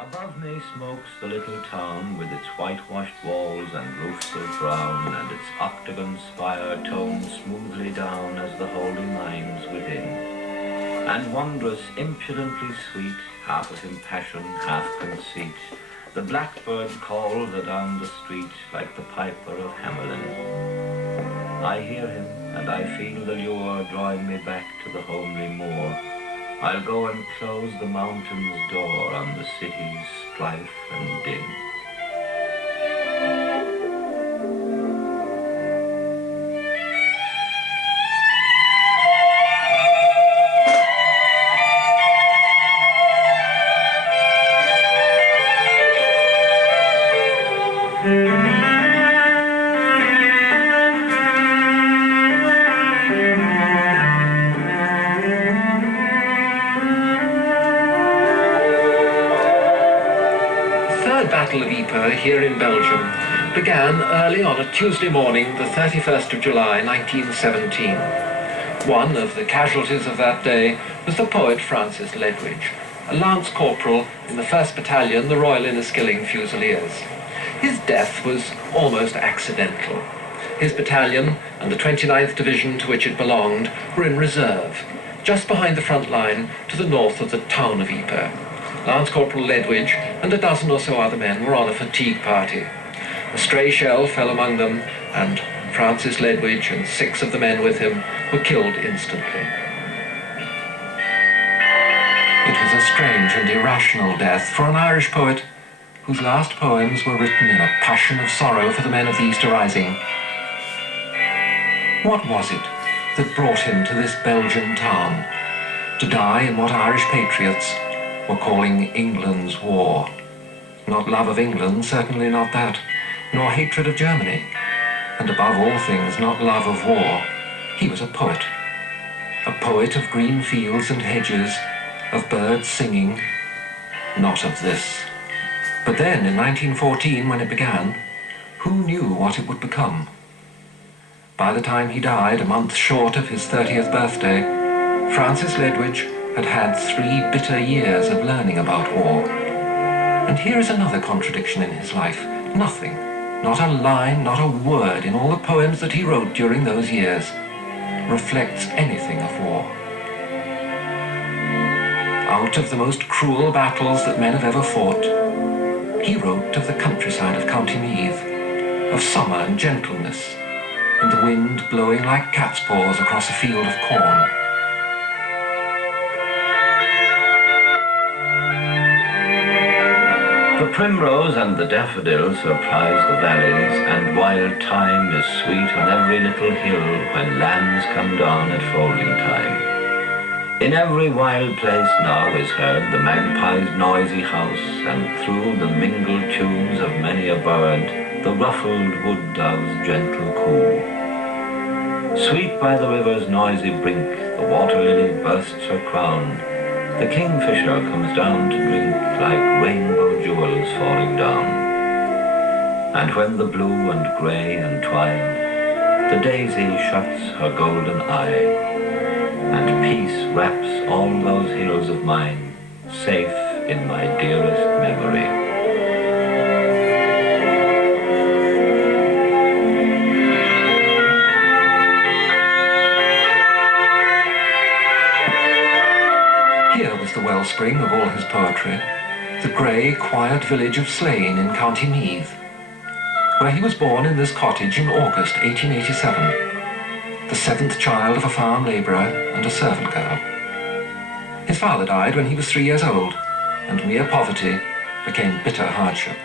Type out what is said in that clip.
Above me smokes the little town with its whitewashed walls and roofs of brown, and its octagon spire tones smoothly down as the holy minds within. And wondrous, impudently sweet, half of impassion, half conceit, the blackbird calls adown the street like the piper of Hamelin. I hear him, and I feel the lure drawing me back to the homely moor. I'll go and close the mountain's door on the city's strife and din. Battle of Ypres here in Belgium began early on a Tuesday morning, the 31st of July, 1917. One of the casualties of that day was the poet Francis Ledwidge, a lance corporal in the 1st Battalion, the Royal Inniskilling Fusiliers. His death was almost accidental. His battalion and the 29th Division to which it belonged were in reserve, just behind the front line to the north of the town of Ypres. Lance Corporal Ledwidge and a dozen or so other men were on a fatigue party. A stray shell fell among them, and Francis Ledwidge and 6 of the men with him were killed instantly. It was a strange and irrational death for an Irish poet whose last poems were written in a passion of sorrow for the men of the Easter Rising. What was it that brought him to this Belgian town, to die in what Irish patriots were calling England's war? Not love of England, certainly not that, nor hatred of Germany, and above all things not love of war. He was a poet of green fields and hedges, of birds singing, not of this. But then in 1914, when it began, who knew what it would become? By the time he died, a month short of his 30th birthday, Francis Ledwidge had had 3 bitter years of learning about war. And here is another contradiction in his life. Nothing, not a line, not a word in all the poems that he wrote during those years reflects anything of war. Out of the most cruel battles that men have ever fought, he wrote of the countryside of County Meath, of summer and gentleness, and the wind blowing like cat's paws across a field of corn. The primrose and the daffodil surprise the valleys, and wild thyme is sweet on every little hill when lambs come down at folding time. In every wild place now is heard the magpie's noisy house, and through the mingled tunes of many a bird, the ruffled wood dove's gentle coo. Sweet by the river's noisy brink, the water lily bursts her crown. The kingfisher comes down to drink like rainbow jewels falling down. And when the blue and grey entwine, the daisy shuts her golden eye, and peace wraps all those hills of mine safe in my dearest memory. The wellspring of all his poetry, the grey, quiet village of Slane in County Meath, where he was born in this cottage in August 1887, the 7th child of a farm labourer and a servant girl. His father died when he was 3 years old, and mere poverty became bitter hardship.